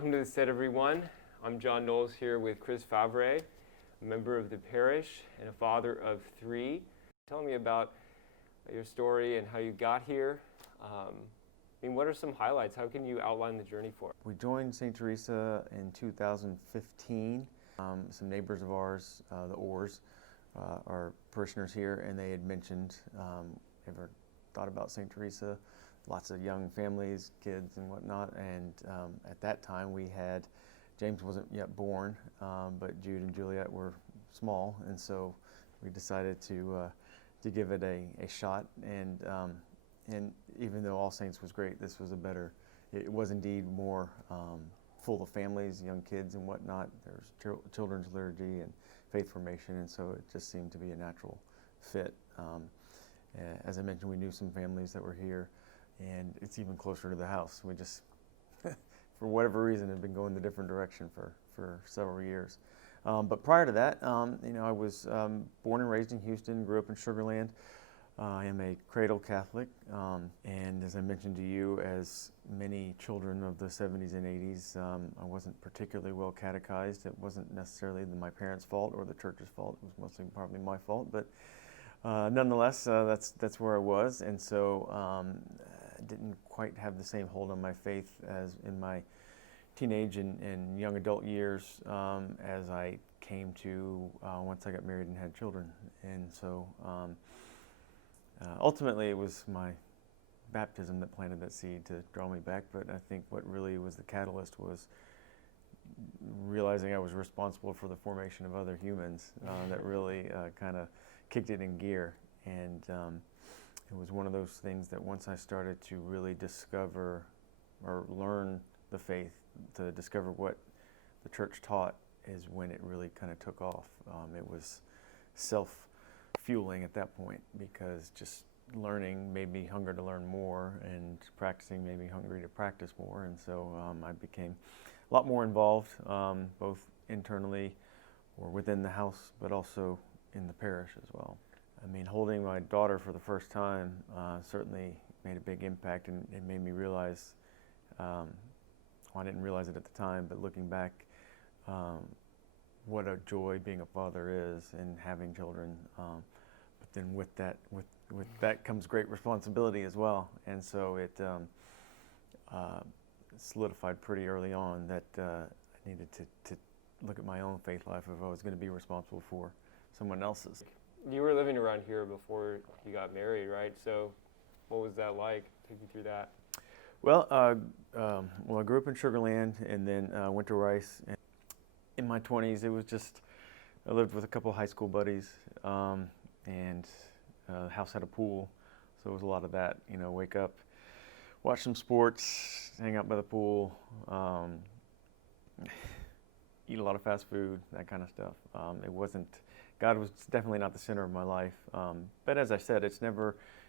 welcome to the set, everyone. I'm John Knowles here with Chris Favre, a member of the parish and a father of 3. Tell me about your story and how you got here. What are some highlights? How can you outline the journey for us? We joined St. Theresa in 2015. Some neighbors of ours, the Orrs, are parishioners here, and they had mentioned, ever thought about St. Theresa? Lots of young families, kids and whatnot, and at that time we had, James wasn't yet born, but Jude and Juliet were small, and so we decided to give it a shot, and even though All Saints was great, this was it was indeed more full of families, young kids and whatnot. There's children's liturgy and faith formation, and so it just seemed to be a natural fit. As I mentioned, we knew some families that were here, and it's even closer to the house. We just, for whatever reason, have been going the different direction for several years. But prior to that, I was born and raised in Houston, grew up in Sugar Land. I am a cradle Catholic, and as I mentioned to you, as many children of the 70s and 80s, I wasn't particularly well catechized. It wasn't necessarily my parents' fault or the church's fault. It was mostly probably my fault, but nonetheless, that's where I was, and so didn't quite have the same hold on my faith as in my teenage and young adult years as I came to once I got married and had children. And so ultimately it was my baptism that planted that seed to draw me back, but I think what really was the catalyst was realizing I was responsible for the formation of other humans that really kind of kicked it in gear. And it was one of those things that once I started to really discover or learn the faith, to discover what the church taught, is when it really kind of took off. It was self-fueling at that point, because just learning made me hungry to learn more, and practicing made me hungry to practice more. And so I became a lot more involved, both internally or within the house, but also in the parish as well. Holding my daughter for the first time certainly made a big impact, and it made me realize, I didn't realize it at the time, but looking back, what a joy being a father is and having children. But then with that comes great responsibility as well. And so it solidified pretty early on that I needed to look at my own faith life if I was going to be responsible for someone else's. You were living around here before you got married, right? So what was that like? Take me through that. Well, I grew up in Sugar Land, and then went to Rice. And in my 20s, it was just, I lived with a couple high school buddies, and the house had a pool, so it was a lot of that. Wake up, watch some sports, hang out by the pool, eat a lot of fast food, that kind of stuff. God was definitely not the center of my life. But as I said, it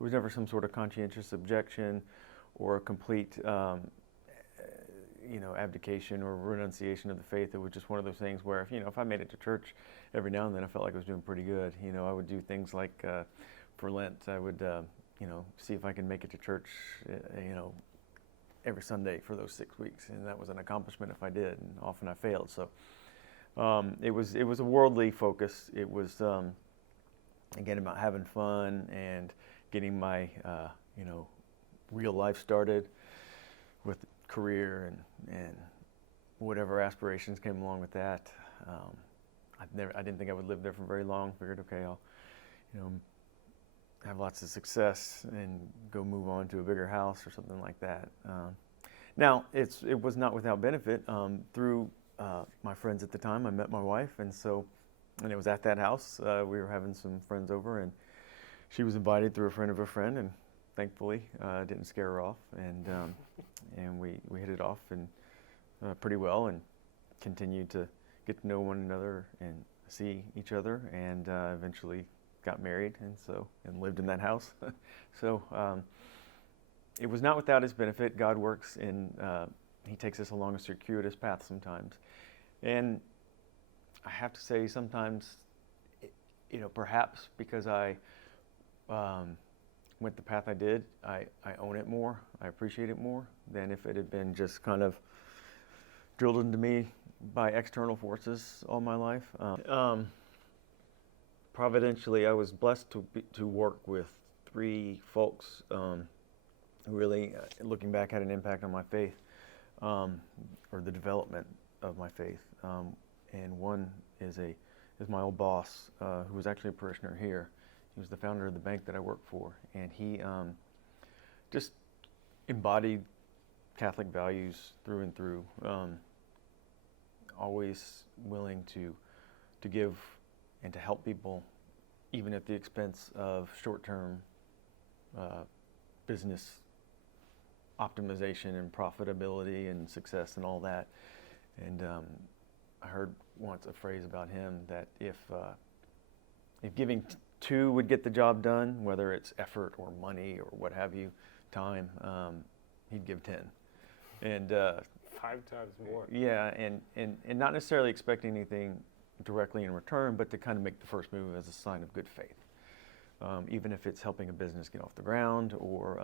was never some sort of conscientious objection or a complete, abdication or renunciation of the faith. It was just one of those things where, if I made it to church every now and then, I felt like I was doing pretty good. I would do things like, for Lent, I would, see if I could make it to church, every Sunday for those 6 weeks, and that was an accomplishment if I did, and often I failed. So it was a worldly focus. It was again about having fun and getting my real life started with career and whatever aspirations came along with that. I didn't think I would live there for very long. Figured, okay, I'll have lots of success and go move on to a bigger house or something like that. Now it was not without benefit. Through my friends at the time, I met my wife, and it was at that house. We were having some friends over, and she was invited through a friend of a friend, and thankfully didn't scare her off, and we hit it off and pretty well, and continued to get to know one another and see each other, and eventually got married, and lived in that house. So it was not without its benefit. God works He takes us along a circuitous path sometimes. And I have to say, sometimes, perhaps because I went the path I did, I own it more, I appreciate it more than if it had been just kind of drilled into me by external forces all my life. Providentially, I was blessed to work with three folks who really, looking back, had an impact on my faith, or the development of my faith. And one is my old boss, who was actually a parishioner here. He was the founder of the bank that I worked for, and he just embodied Catholic values through and through. Always willing to give and to help people, even at the expense of short-term business optimization and profitability and success and all that. And I heard once a phrase about him that if giving two would get the job done, whether it's effort or money or what have you, time, he'd give 10. And 5 times more. yeah, and not necessarily expecting anything directly in return, but to kind of make the first move as a sign of good faith. Even if it's helping a business get off the ground or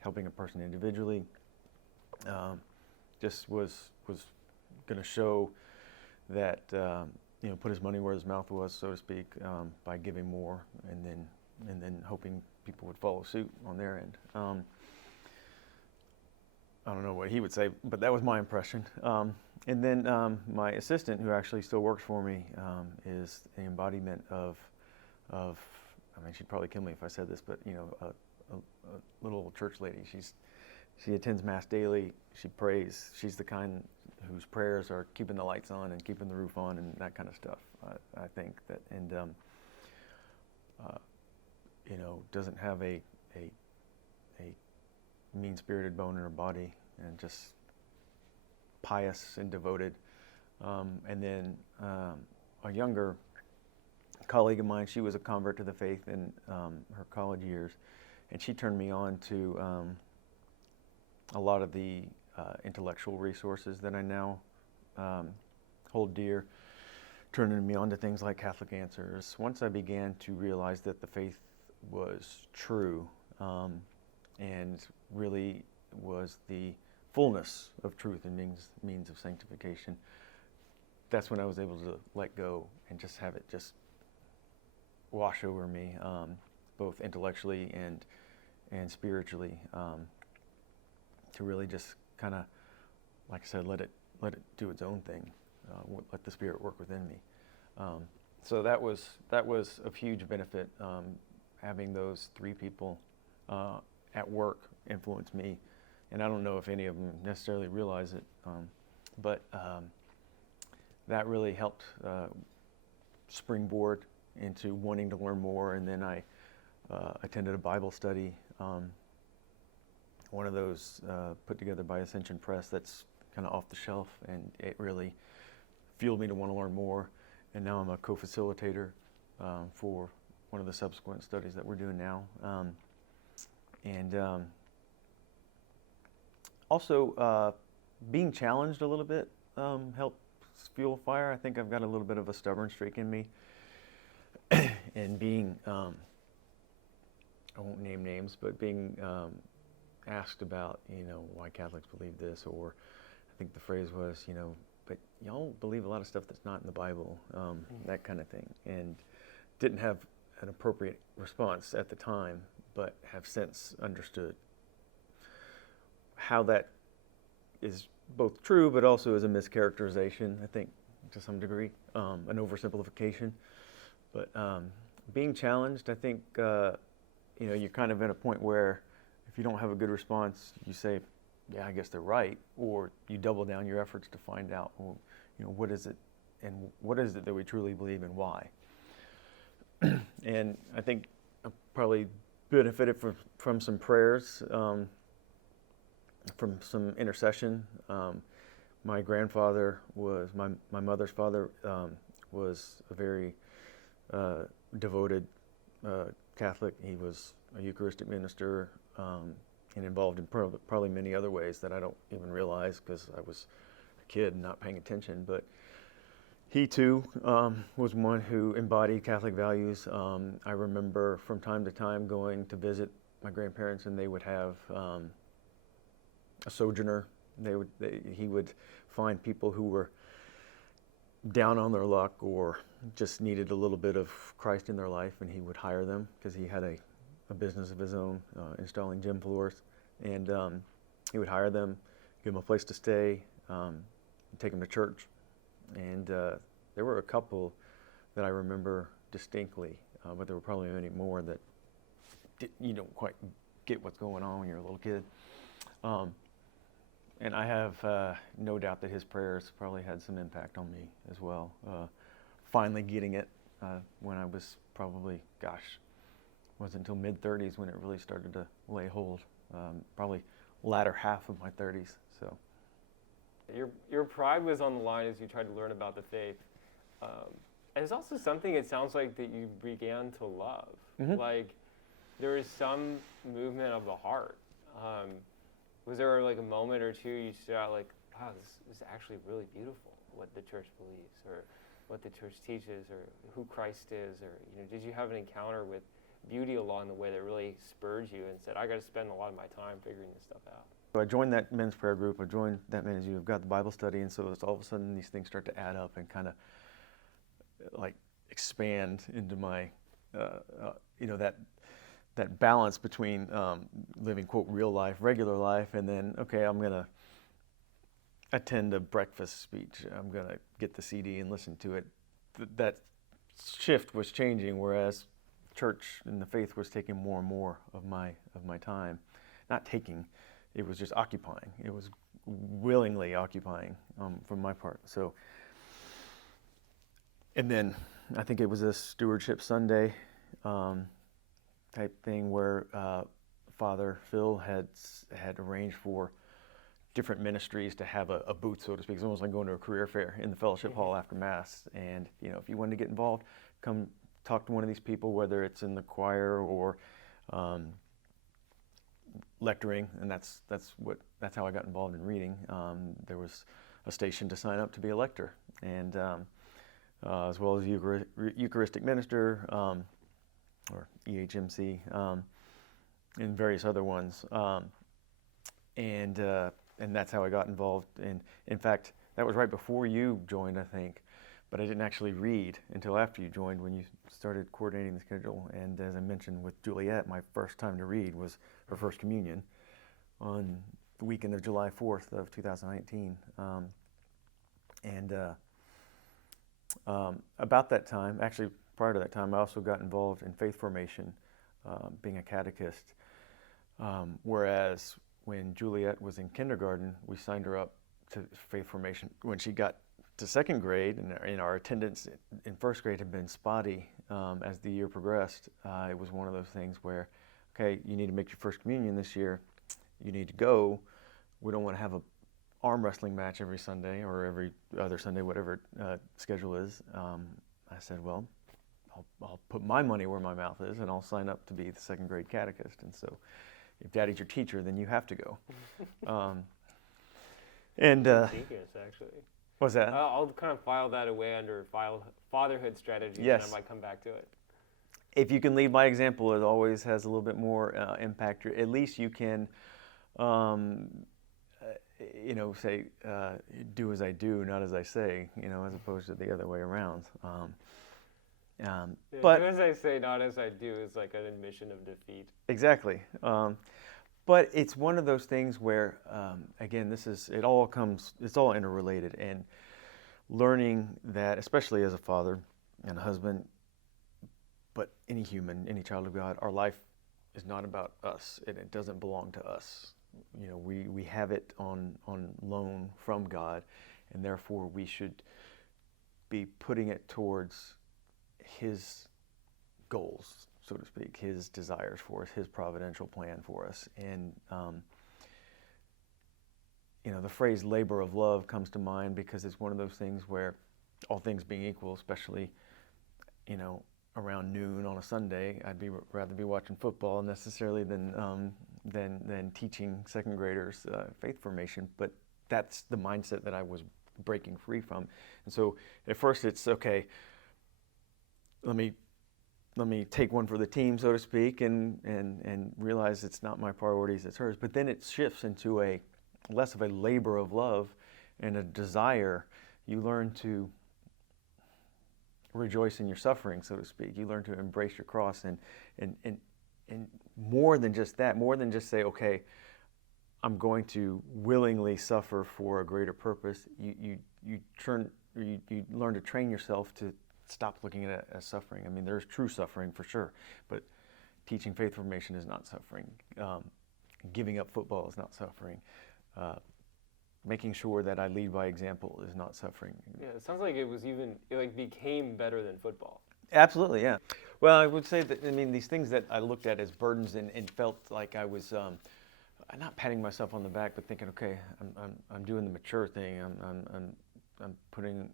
helping a person individually, just was going to show that put his money where his mouth was, so to speak, by giving more and then hoping people would follow suit on their end. I don't know what he would say, but that was my impression. And then my assistant, who actually still works for me, is the embodiment of, I mean, she'd probably kill me if I said this, but a little church lady. She attends Mass daily. She prays. She's the kind whose prayers are keeping the lights on and keeping the roof on and that kind of stuff. I think that, and doesn't have a mean-spirited bone in her body, and just pious and devoted. And then a younger colleague of mine, she was a convert to the faith in her college years, and she turned me on to a lot of the intellectual resources that I now hold dear, turning me on to things like Catholic Answers. Once I began to realize that the faith was true, and really was the fullness of truth and means of sanctification, that's when I was able to let go and just have it just wash over me, both intellectually and spiritually, to really just kind of, like I said, let it do its own thing, let the Spirit work within me. So that was a huge benefit, having those three people at work influence me, and I don't know if any of them necessarily realize it, but that really helped springboard into wanting to learn more. And then I attended a Bible study, one of those put together by Ascension Press that's kind of off the shelf, and it really fueled me to want to learn more. And now I'm a co-facilitator for one of the subsequent studies that we're doing now. And also being challenged a little bit helps fuel fire. I think I've got a little bit of a stubborn streak in me. And being, I won't name names, but being asked about, why Catholics believe this, or I think the phrase was, but y'all believe a lot of stuff that's not in the Bible, that kind of thing. And didn't have an appropriate response at the time, but have since understood how that is both true, but also is a mischaracterization, I think, to some degree, an oversimplification. But being challenged, I think, you're kind of at a point where if you don't have a good response, you say, yeah, I guess they're right, or you double down your efforts to find out, well, what is it, and what is it that we truly believe and why. And I think I probably benefited from some prayers, from some intercession. My grandfather was, my mother's father was a very devoted Catholic. He was a Eucharistic minister, and involved in probably many other ways that I don't even realize because I was a kid and not paying attention. But he too was one who embodied Catholic values. I remember from time to time going to visit my grandparents, and they would have a sojourner. He would find people who were down on their luck or just needed a little bit of Christ in their life, and he would hire them because he had a business of his own, installing gym floors, and he would hire them, give them a place to stay, take them to church. And there were a couple that I remember distinctly, but there were probably many more that you don't quite get what's going on when you're a little kid. And I have no doubt that his prayers probably had some impact on me as well. Finally getting it when I was probably, wasn't until mid-30s when it really started to lay hold. Probably latter half of my 30s. So, Your pride was on the line as you tried to learn about the faith. And it's also something, it sounds like, that you began to love. Mm-hmm. Like, there is some movement of the heart. Was there like a moment or two you stood out like, wow, this is actually really beautiful, what the church believes, or what the church teaches, or who Christ is, or did you have an encounter with beauty along the way that really spurred you and said, I got to spend a lot of my time figuring this stuff out? So I joined that men's prayer group. I joined that men's you've got the Bible study, and so it's all of a sudden these things start to add up and kind of like expand into my, that balance between living, quote, real life, regular life, and then, okay, I'm going to attend a breakfast speech. I'm going to get the CD and listen to it. That shift was changing, whereas church and the faith was taking more and more of my time. Not taking, it was just occupying. It was willingly occupying from my part. So, and then I think it was a stewardship Sunday type thing where Father Phil had arranged for different ministries to have a booth, so to speak. It's almost like going to a career fair in the fellowship hall after Mass. And if you wanted to get involved, come talk to one of these people, whether it's in the choir or lecturing, and that's how I got involved in reading. There was a station to sign up to be a lector, and as well as Eucharistic minister, or EHMC, and various other ones, and that's how I got involved. And in fact, that was right before you joined, I think, but I didn't actually read until after you joined, when you started coordinating the schedule. And as I mentioned with Juliet, my first time to read was her first communion on the weekend of July 4th of 2019. About that time, actually prior to that time, I also got involved in faith formation, being a catechist. Whereas when Juliet was in kindergarten, we signed her up to faith formation. When she got to second grade, and our attendance in first grade had been spotty as the year progressed, it was one of those things where, okay, you need to make your first communion this year. You need to go. We don't want to have a arm wrestling match every Sunday or every other Sunday, whatever schedule is. I said, well, I'll put my money where my mouth is, and I'll sign up to be the second grade catechist. And so, if Daddy's your teacher, then you have to go. Genius, actually. What's that? I'll kind of file that away under fatherhood strategies, yes. And I might come back to it. If you can lead by example, it always has a little bit more impact. At least you can, say, do as I do, not as I say, as opposed to the other way around. But do as I say, not as I do is like an admission of defeat. Exactly. But it's one of those things where, again, it's all interrelated, and learning that, especially as a father and a husband, but any human, any child of God, our life is not about us, and it doesn't belong to us. We have it on loan from God, and therefore we should be putting it towards His goals, so to speak, His desires for us, His providential plan for us. And, the phrase labor of love comes to mind because it's one of those things where, all things being equal, especially, around noon on a Sunday, I'd rather be watching football necessarily than teaching second graders faith formation. But that's the mindset that I was breaking free from. And so at first it's, okay, let me take one for the team, so to speak, and realize it's not my priorities, it's hers. But then it shifts into less of a labor of love, and a desire, you learn to rejoice in your suffering, so to speak. You learn to embrace your cross, and more than just that, more than just say, okay, I'm going to willingly suffer for a greater purpose. You learn to train yourself to stop looking at it as suffering. I mean, there's true suffering for sure, but teaching faith formation is not suffering. Giving up football is not suffering. Making sure that I lead by example is not suffering. Yeah, it sounds like it became better than football. Absolutely, yeah. Well, I would say that, I mean, these things that I looked at as burdens and felt like I was not patting myself on the back, but thinking, okay, I'm doing the mature thing. I'm putting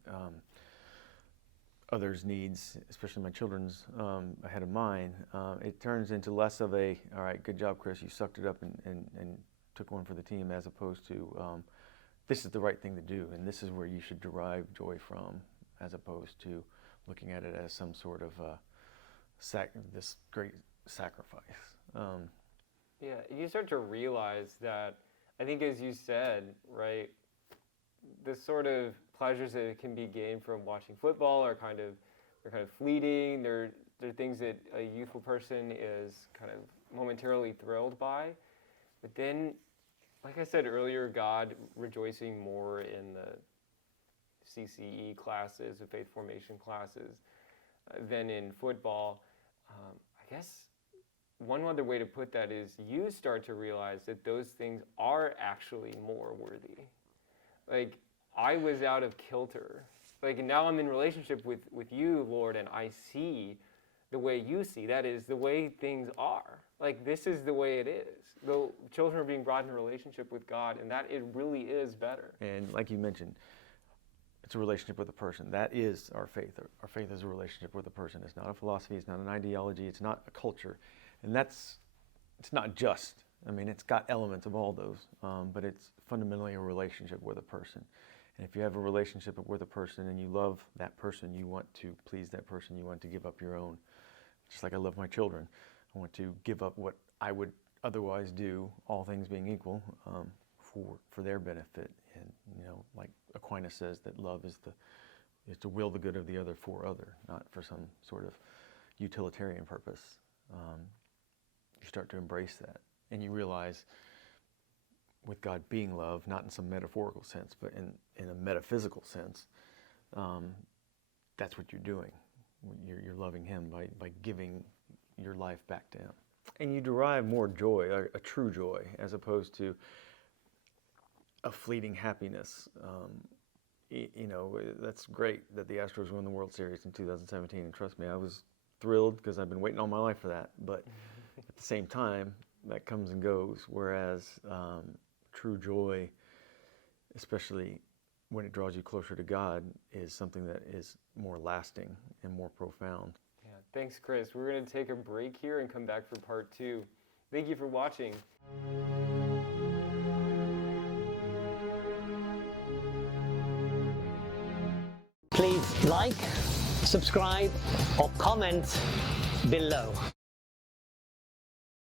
others' needs, especially my children's, ahead of mine. It turns into less of a, all right, good job, Chris, you sucked it up and took one for the team, as opposed to, this is the right thing to do, and this is where you should derive joy from, as opposed to looking at it as some sort of this great sacrifice. Yeah, you start to realize that, I think as you said, right, the sort of pleasures that can be gained from watching football are kind of fleeting. They're things that a youthful person is kind of momentarily thrilled by. But then, like I said earlier, God rejoicing more in the CCE classes, the faith formation classes, than in football. I guess one other way to put that is you start to realize that those things are actually more worthy. Like, I was out of kilter. Like, and now I'm in relationship with you, Lord, and I see the way you see. That is the way things are. Like, this is the way it is. The children are being brought in a relationship with God, and that it really is better. And like you mentioned, it's a relationship with a person. That is our faith. Our faith is a relationship with a person. It's not a philosophy. It's not an ideology. It's not a culture. And it's not just. I mean, it's got elements of all those, but it's fundamentally a relationship with a person. And if you have a relationship with a person and you love that person, you want to please that person, you want to give up your own. Just like I love my children. I want to give up what I would otherwise do, all things being equal, for their benefit. And, you know, like Aquinas says, that love is to will the good of the other for other, not for some sort of utilitarian purpose. You start to embrace that, and you realize, with God being love, not in some metaphorical sense, but in a metaphysical sense, that's what you're doing. You're loving Him by giving your life back to Him. And you derive more joy, a true joy, as opposed to a fleeting happiness. You know, that's great that the Astros won the World Series in 2017, and trust me, I was thrilled because I've been waiting all my life for that. But at the same time, that comes and goes, whereas true joy, especially when it draws you closer to God, is something that is more lasting and more profound. Yeah, thanks, Chris. We're going to take a break here and come back for part 2. Thank you for watching. Please like, subscribe, or comment below.